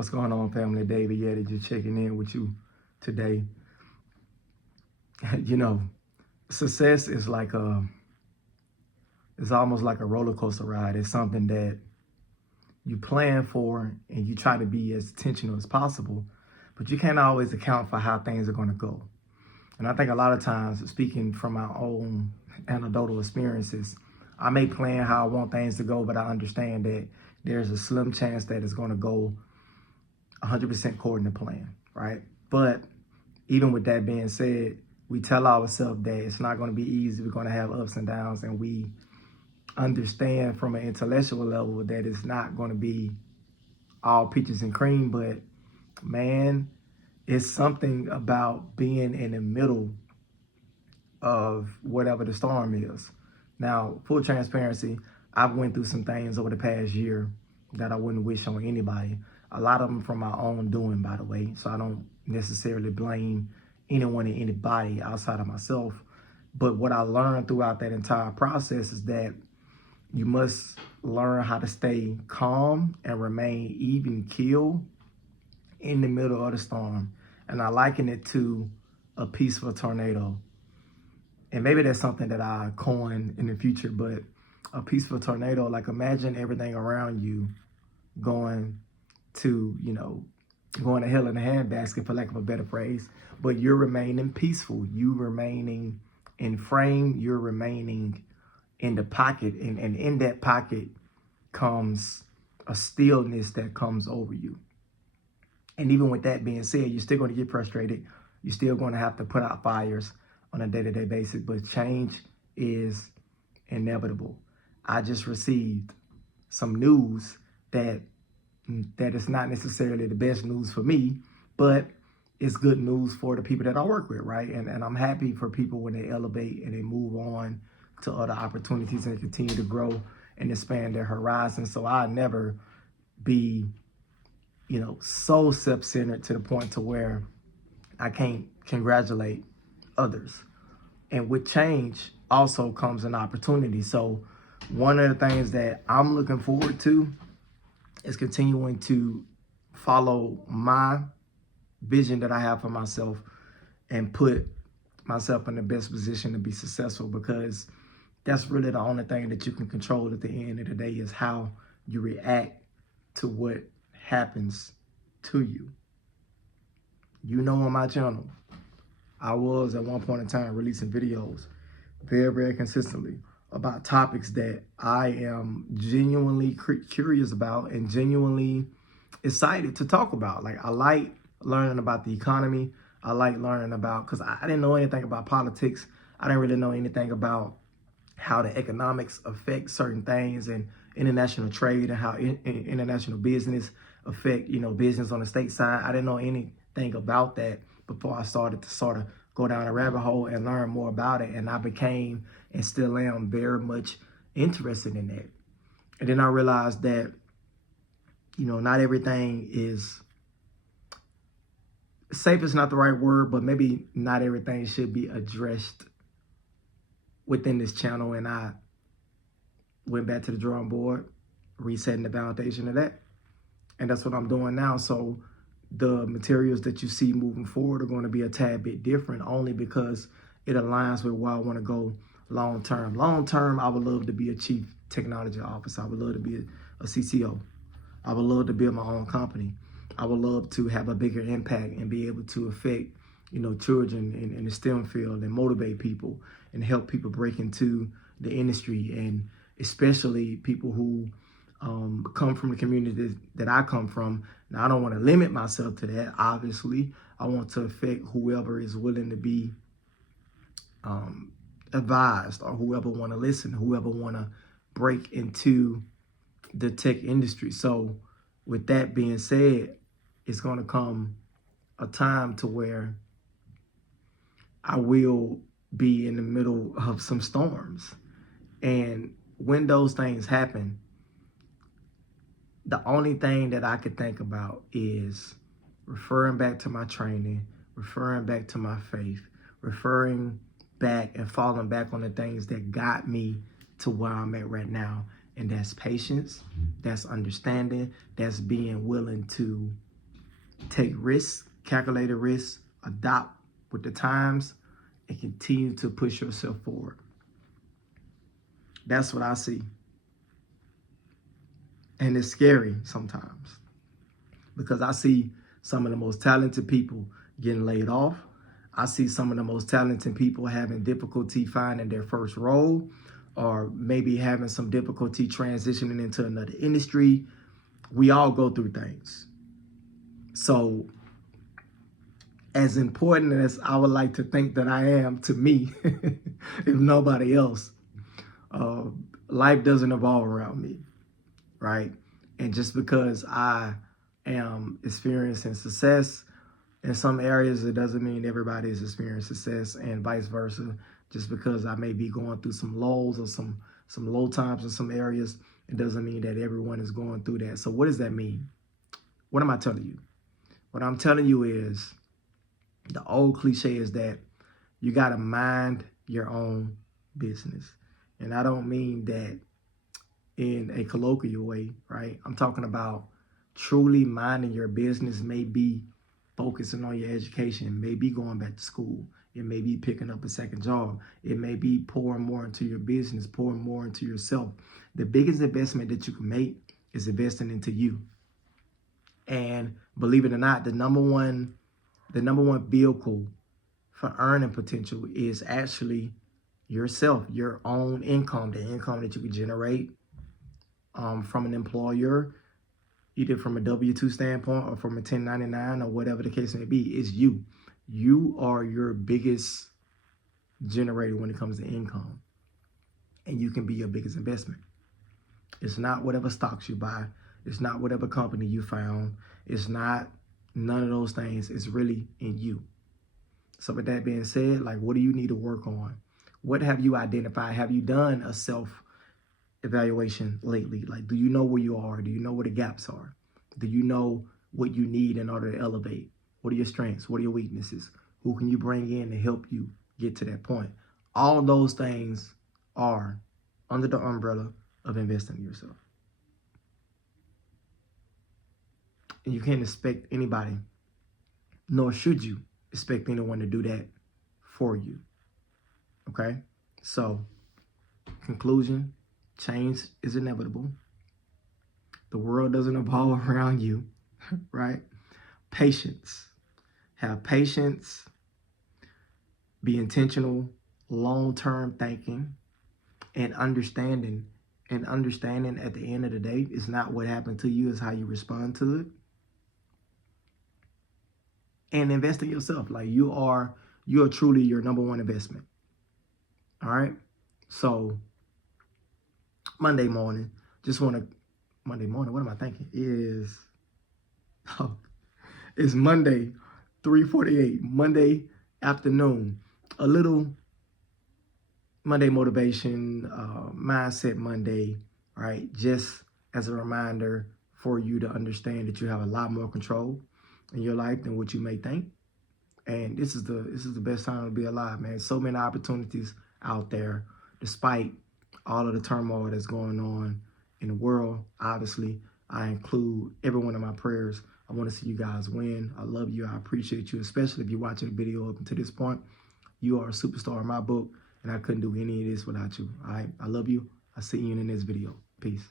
What's going on, family? David Yeti just checking in with you today. You know, success is it's almost like a roller coaster ride. It's something that you plan for and you try to be as intentional as possible, but you can't always account for how things are going to go. And I think a lot of times, speaking from my own anecdotal experiences, I may plan how I want things to go, but I understand that there's a slim chance that it's going to go 100% according to plan, right? But even with that being said, we tell ourselves that it's not going to be easy. We're going to have ups and downs, and we understand from an intellectual level that it's not going to be all peaches and cream. But man, it's something about being in the middle of whatever the storm is. Now, full transparency, I've went through some things over the past year that I wouldn't wish on anybody. A lot of them from my own doing, by the way. So I don't necessarily blame anyone and anybody outside of myself. But what I learned throughout that entire process is that you must learn how to stay calm and remain even keel in the middle of the storm. And I liken it to a peaceful tornado. And maybe that's something that I coin in the future, but a peaceful tornado, like imagine everything around you going to hell in a handbasket, for lack of a better phrase, but you're remaining peaceful. You remaining in frame, you're remaining in the pocket, and in that pocket comes a stillness that comes over you. And even with that being said, you're still going to get frustrated. You're still going to have to put out fires on a day-to-day basis, but change is inevitable. I just received some news that is not necessarily the best news for me, but it's good news for the people that I work with, right? And I'm happy for people when they elevate and they move on to other opportunities and continue to grow and expand their horizons. So I'll never be, so self-centered to the point to where I can't congratulate others. And with change also comes an opportunity. So one of the things that I'm looking forward to is continuing to follow my vision that I have for myself and put myself in the best position to be successful, because that's really the only thing that you can control at the end of the day is how you react to what happens to you. On my channel, I was at one point in time releasing videos very, very consistently about topics that I am genuinely curious about and genuinely excited to talk about. Like, I like learning about the economy. I like learning about, because I didn't know anything about politics. I didn't really know anything about how the economics affect certain things and international trade and how international business affect, business on the state side. I didn't know anything about that before I started to sort of go down a rabbit hole and learn more about it. And I became and still am very much interested in that. And then I realized that, not everything is safe is not the right word, but maybe not everything should be addressed within this channel. And I went back to the drawing board, resetting the foundation of that. And that's what I'm doing now. So the materials that you see moving forward are going to be a tad bit different, only because it aligns with where I want to go long term. Long term, I would love to be a chief technology officer. I would love to be a CCO. I would love to build my own company. I would love to have a bigger impact and be able to affect, children in the STEM field and motivate people and help people break into the industry, and especially people who come from the community that I come from. Now, I don't want to limit myself to that. Obviously, I want to affect whoever is willing to be advised, or whoever want to listen, whoever want to break into the tech industry. So with that being said, it's going to come a time to where I will be in the middle of some storms. And when those things happen, the only thing that I could think about is referring back to my training, referring back to my faith, referring back and falling back on the things that got me to where I'm at right now. And that's patience, that's understanding, that's being willing to take risks, calculated risks, adopt with the times, and continue to push yourself forward. That's what I see. And it's scary sometimes because I see some of the most talented people getting laid off. I see some of the most talented people having difficulty finding their first role, or maybe having some difficulty transitioning into another industry. We all go through things. So as important as I would like to think that I am to me, if nobody else, life doesn't evolve around me, right? And just because I am experiencing success in some areas, it doesn't mean everybody is experiencing success, and vice versa. Just because I may be going through some lows or some low times in some areas, it doesn't mean that everyone is going through that. So what does that mean? What am I telling you? What I'm telling you is, the old cliche is that you got to mind your own business. And I don't mean that in a colloquial way, right? I'm talking about truly minding your business. May be focusing on your education, may be going back to school. It may be picking up a second job. It may be pouring more into your business, pouring more into yourself. The biggest investment that you can make is investing into you. And believe it or not, the number one vehicle for earning potential is actually yourself, your own income, the income that you can generate from an employer, either from a W-2 standpoint or from a 1099 or whatever the case may be. Is you. You are your biggest generator when it comes to income, and you can be your biggest investment. It's not whatever stocks you buy. It's not whatever company you found. It's not none of those things. It's really in you. So with that being said, like, what do you need to work on? What have you identified? Have you done a self-evaluation lately? Like, do you know where you are? Do you know where the gaps are? Do you know what you need in order to elevate? What are your strengths? What are your weaknesses? Who can you bring in to help you get to that point? All those things are under the umbrella of investing in yourself. And you can't expect anybody, nor should you expect anyone to do that for you. Okay? So, conclusion, change is inevitable. The world doesn't evolve around you, right? Patience. Have patience. Be intentional, long-term thinking, and understanding. And understanding at the end of the day is not what happened to you, it's how you respond to it. And invest in yourself. Like, you are truly your number one investment. All right? So, Monday morning, what am I thinking? It's Monday, 3:48, Monday afternoon. A little Monday motivation, mindset Monday, right? Just as a reminder for you to understand that you have a lot more control in your life than what you may think. And this is the best time to be alive, man. So many opportunities out there, despite all of the turmoil that's going on in the world. Obviously, I include everyone in my prayers. I want to see you guys win. I love you. I appreciate you, especially if you're watching the video up until this point. You are a superstar in my book, and I couldn't do any of this without you. All right? I love you. I'll see you in the next video. Peace.